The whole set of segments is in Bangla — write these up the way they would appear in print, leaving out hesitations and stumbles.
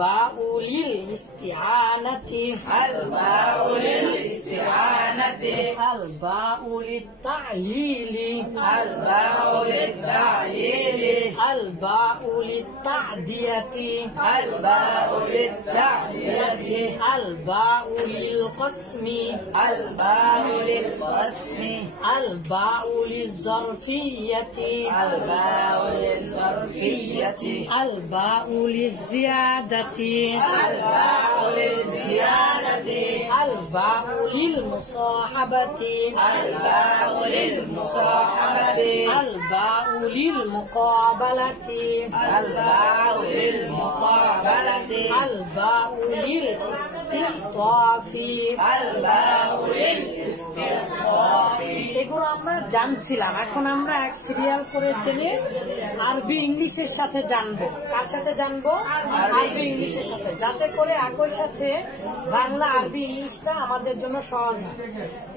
বাউলিল ইস্তিআনাতি আল বাউলিল ইস্তিআনাতি আল বাউলিত তা'লিলি আল বাউলিত তা'লিলি আল বাউলিত তা'দিয়াতি আল বাউলিত তা'দিয়াতি আল বাউলিল কসমি আল বাউলিল কসমি আল বাউলিজ জরফিয়াতি আল বাউলিল জরফিয়াতি আল বাউলিজ জিয়াদাতি আল বাউলিল জিয়াদাতি আল বাউলিল মুসাহাবাতি আল বাউলিল মুসাহাবাতি আল বাউলিল মুকাবালাতি আল বাউলিল মুকাবালাতি আল বাউলিল ইস্তিতাফি আল বাউলিল ইস্তিতাফি। এগুলো আমরা জানছিলাম। এখন আমরা এক সিরিয়াল করে চলে আরবি ইংলিশের সাথে জানবো। কার সাথে জানবো? আরবি ইংলিশের সাথে, যাতে করে একই সাথে বাংলা আরবি ইংলিশটা আমাদের জন্য সহজ হয়।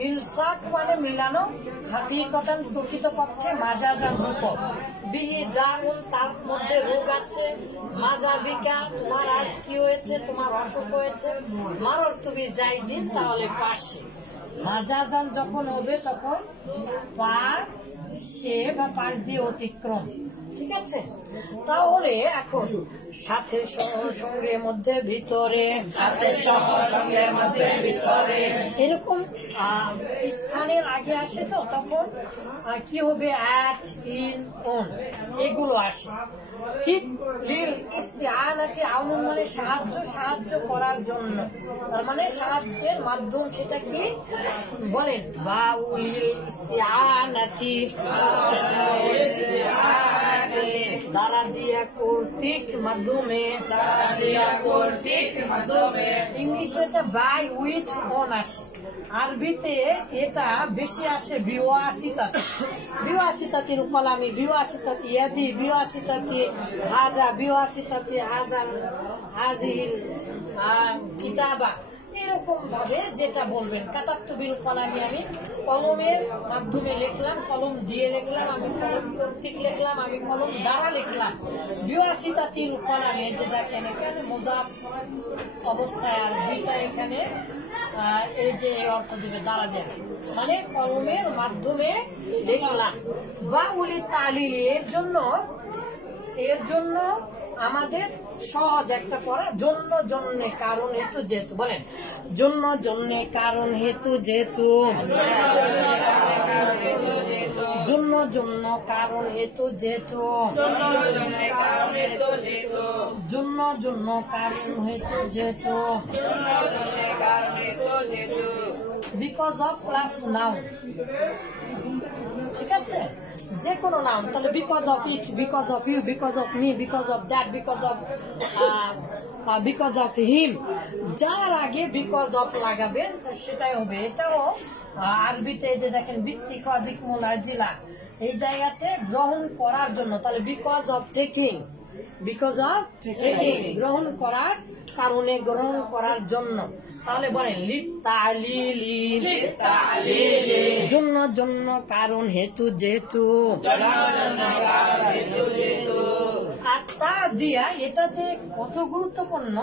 ইলসাক মানে মিলানো, হাকিকতান প্রকৃতপক্ষে মাজাজান রূপক, বিহি দাউন তার মধ্যে রোগ আছে, মাদাবিকা তোমার আজ কি হয়েছে, তোমার অসুখ হয়েছে, মারর তুমি যাই দিন তাহলে পাশে। মাজাজান যখন হবে তখন পার সে বা পাশ দিয়ে অতিক্রম, ঠিক আছে? তাহলে এখন সাথে সঙ্গে মধ্যে ভিতরে, সাথে সঙ্গে মধ্যে ভিতরে এরকম স্থানের আগে আসে, তো তখন কি হবে? অ্যাট, ইন, অন এগুলো আসে। ঠিক লিল ইস্তিআনাতি আউনুন মানে সাহায্য করার জন্য, তার মানে সাহায্যের মাধ্যম। সেটা কি বলেন? বাউলিল ইস্তিআনাতি দ্বারা দিয়া কর্তৃক মাধ্যমে, ইংলিশে এটা বাই উইথ অন আসে, আরবিতে এটা বেশি আসে বিওয়াসিতাতি। বিওয়াসিতাতিল কলামি, বিওয়াসিতাতি ইয়াদি, বিওয়াসিতাতি হাদা, বিওয়াসিতাতি হাদাল হাদিহিল কিতাবা, এরকম ভাবে যেটা বলবেন। কাতাবতু বিল কলামি, আমি কলমের মাধ্যমে লিখলাম, কলম দিয়ে লিখলাম, আমি কলম কর্তৃক লিখলাম, আমি কলম দ্বারা লিখলাম। বিওয়াসিতাতিল কলামি, যে দেখেন এখানে মুজাফ অবস্থায় আরবিটা এখানে এই যে অর্থ দিবে দ্বারা দেবে, মানে কলমের মাধ্যমে লিখলাম। বাউলি তালিল, এর জন্য আমাদের সহজ একটা পড়া, জন্য জন্যে কারণ হেতু যেহেতু, বলেন জন্য জন্যে কারণ হেতু যেহেতু, জন্য জন্য কারণ হেতু যেহেতু, জন্য জন্য কারণ হেতু যেহেতু, বিকজ অফ প্লাস নাউন, ঠিক আছে? যে কোনো নাম, তাহলে because of it, because of you, because of me, because of that, because of him, যার আগে বিকজ অফ লাগাবেন সেটাই হবে। এটাও আরবিতে যে দেখেন বৃত্তিক অধিক মুনাজিলা, এই জায়গাতে গ্রহণ করার জন্য, তাহলে because of taking, because of taking গ্রহণ করার কারণে, গ্রহণ করার জন্য। তাহলে বলেন লিতালিলি, জন্য জন্য কারণ হেতু যেহেতু, আর তা দিয়া, এটা যে কত গুরুত্বপূর্ণ,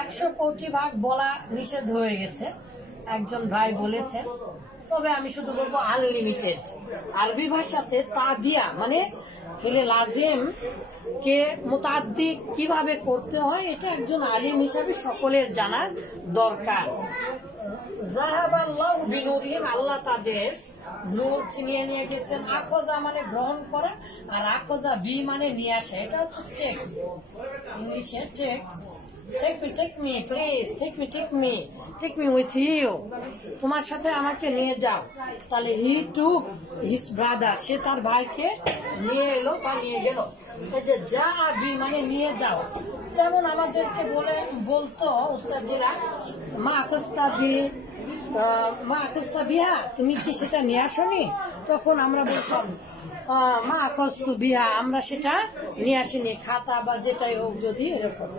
100 কোটি ভাগ বলা নিষেধ হয়ে গেছে, একজন ভাই বলেছেন। তবে আমি শুধু বলবো আনলিমিটেড। আরবি ভাষাতে তা দিয়া মানে ফেলে লাজিম কে মুতাদ্দি কিভাবে করতে হয়, এটা একজন আলিম হিসাবে সকলের জানার দরকার। যাহাবাল্লাহু বিনুরিহিম, আল্লাহ তাদের নূর ছিনিয়ে নিয়ে গেছেন। আখোজা মানে গ্রহণ করা, আর আখোজা বি মানে নিয়ে আসা, এটা হচ্ছে টেক, ইংলিশে take. Take me, please, take me with you. তোমার সাথে আমাকে নিয়ে যাও। তাহলে he took his brother, সে তার ভাইকে নিয়ে এলো বা নিয়ে গেল। এই যে যা বি মানে নিয়ে যাও, যেমন আমাদেরকে বলতো উস্তাদজিরা, মা আখস্তা বিহা, তুমি কি সেটা নিয়ে আসনি? তখন আমরা বলতাম মা আখস্তু বিহা, আমরা সেটা নিয়ে আসিনি, খাতা বা যেটাই হোক যদি এরকম।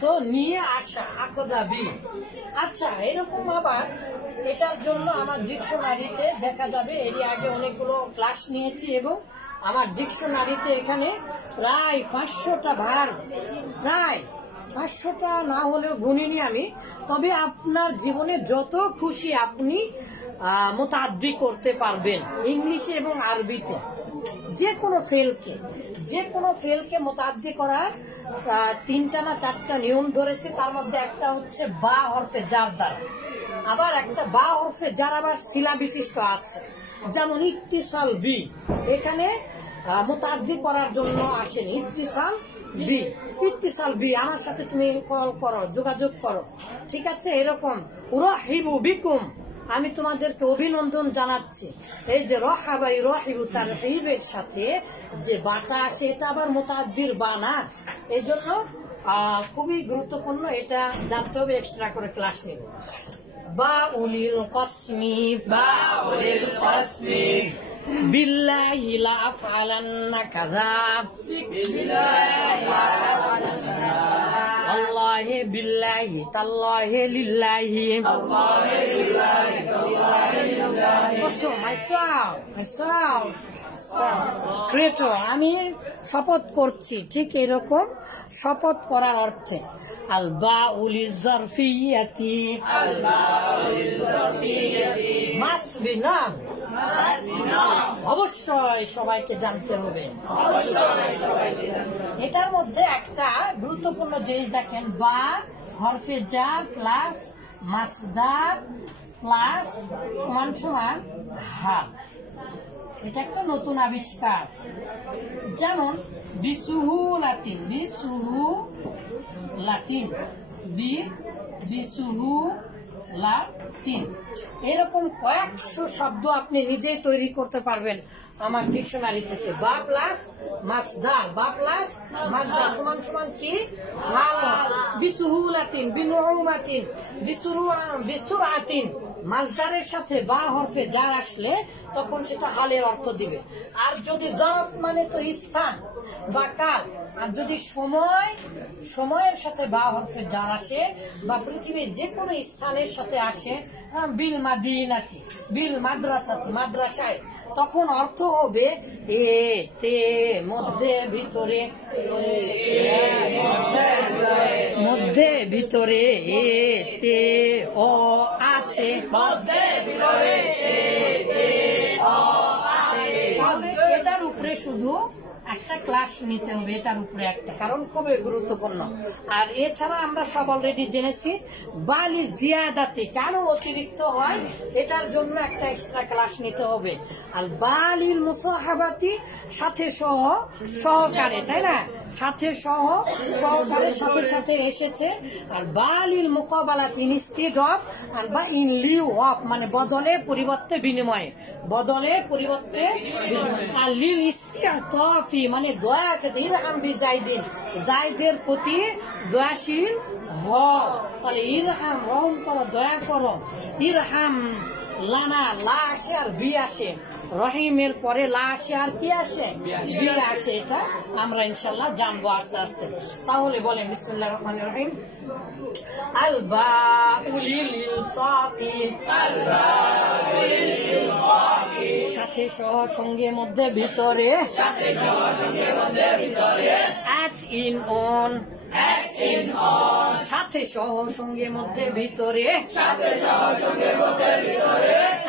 তো নিয়ে আসা আখদা বি। আচ্ছা, এরকম আবার এটার জন্য আমার ডিকশনারিতে দেখা যাবে, এর আগে অনেকগুলো ক্লাস নিয়েছি এবং আমার ডিকশনারিতে এখানে প্রায় 500টা ভার্ব, প্রায় 500টা না হলেও গুনিনি আমি, তবে আপনার জীবনে যত খুশি আপনি মুতাআদ্দি করতে পারবেন ইংলিশে এবং আরবিতে। যে কোনো ফেলকে মুতাআদ্দি করার 3টা না 4টা নিয়ম ধরেছে। তার মধ্যে একটা হচ্ছে বা হরফে জার দ্বারা, আবার একটা বা হরফে জার আবার শিলা বিশিষ্ট আছে, যেমন ইত্তিসাল বি, এখানে মুতাআদ্দি করার জন্য আসেন ইত্তিসাল বি, আমার সাথে তুমি কল করো, যোগাযোগ করো, ঠিক আছে। এরকম উরাহিবু বিকুম, আমি তোমাদেরকে অভিনন্দন জানাচ্ছি। এই যে রহাবা ইউরাহিবু তারহিবের সাথে যে বাটা আসে, এটা আবার মুতাআদ্দির বা না, এই জন্য খুবই গুরুত্বপূর্ণ, এটা জানতে হবে, এক্সট্রা করে ক্লাস নেব। বাউলিল কসমি বিল্লাহি লা আফআলান্না কাযা, আল্লাহি বিল্লাহি তাল্লাহি লিল্লাহি, আমি শপথ করছি, ঠিক এরকম শপথ করার অর্থে। আল বাউলি জারফিয়াতি, মাস্ট বি নাম, অবশ্যই সবাইকে জানতে হবে। এটার মধ্যে একটা গুরুত্বপূর্ণ জিনিস দেখেন, বা হরফে জার প্লাস মাসদার প্লাস সমান সমান হাল, এটা একটা নতুন আবিষ্কার। যেমন বিসুহু লাতিন, বিসুহু লাতিন, এরকম কয়েকশো শব্দ আপনি নিজেই তৈরি করতে পারবেন আমার ডিকশনারি থেকে। বা প্লাস মাসদার, সমান সমান কি হাল। বিসুহুলাতিন, বিনুউমাতিন, বিসুরাতিন, মাসদারের সাথে বা হরফে জার আসলে তখন সেটা হালের অর্থ দিবে। আর যদি জরফ মানে তো স্থান বা কাল, আর যদি সময়ের সাথে বা হরফে জার আসে বা পৃথিবীর যে কোনো স্থানের সাথে আসে, বিল মাদিনাতি, বিল মাদ্রাসাতি, মাদ্রাসায়, তখন অর্থ হবে তে মধ্যে ভিতরে, তে ও আছে, এটার উপরে শুধু একটা ক্লাস নিতে হবে, এটার উপরে একটা, কারণ খুবই গুরুত্বপূর্ণ। আর এছাড়া আমরা সব অলরেডি জেনেছি বালি জিয়াদাতি কেন অতিরিক্ত হয়, এটার জন্য একটা এক্সট্রা ক্লাস নিতে হবে। আর বালিল মুসাহাবাতি সাথে সহকারে, তাই না, সহকারে সাথে এসেছে। আর বালিল মুকাবালাতি ইনস্টেড অফ বা ইন লিউ অফ, মানে বদলে পরিবর্তে বিনিময়ে, আর লিল ইস্তিআতাফি মানে দয়া, ইরহাম বিজাইদিন, জাইদের প্রতি দয়াশীল হও, তাহলে ইরহাম রহম করো, দয়া করো। ইরহাম লানা, লা আসে আর বি আসে, রহিমের পরে লা আসে আর কি আসে, বি আসে। এটা আমরা ইনশাল্লাহ জানবো আস্তে আস্তে। তাহলে বলেন বিসমিল্লাহির রহমানির রহিম। আল বাউলিল ইলসাতি, সাথে সহ সঙ্গে মধ্যে ভিতরে, অ্যাট ইন অন, সাথে সহ সঙ্গে মধ্যে ভিতরে,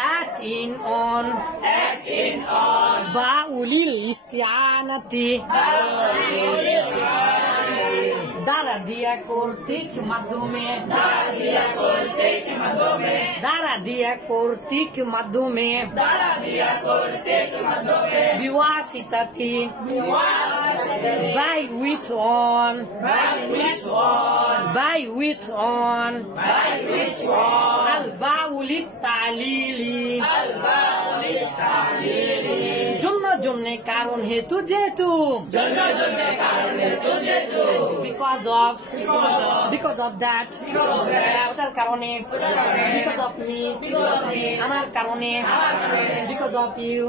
অ্যাট ইন অন, বাউলিল ইস্তিআনাতি, দ্বারা দিয়া কর্তৃক মাধ্যমে, বিওয়াসিতাতি, by with on, al baউলিত তালিলি, জন্য কারণ হেতু যেহেতু, because of that, ওটার কারণে, because of me, আমার কারণে, because of you,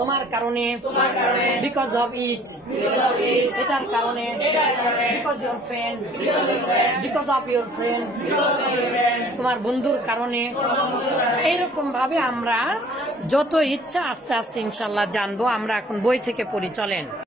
তোমার কারণে, because of it, এটার কারণে, because your friend, because of your friend, তোমার বন্ধুর কারণে। এইরকম ভাবে আমরা যত ইচ্ছা আস্তে আস্তে ইনশাল্লাহ জানবো। আমরা এখন বই থেকে পড়ি, চলেন।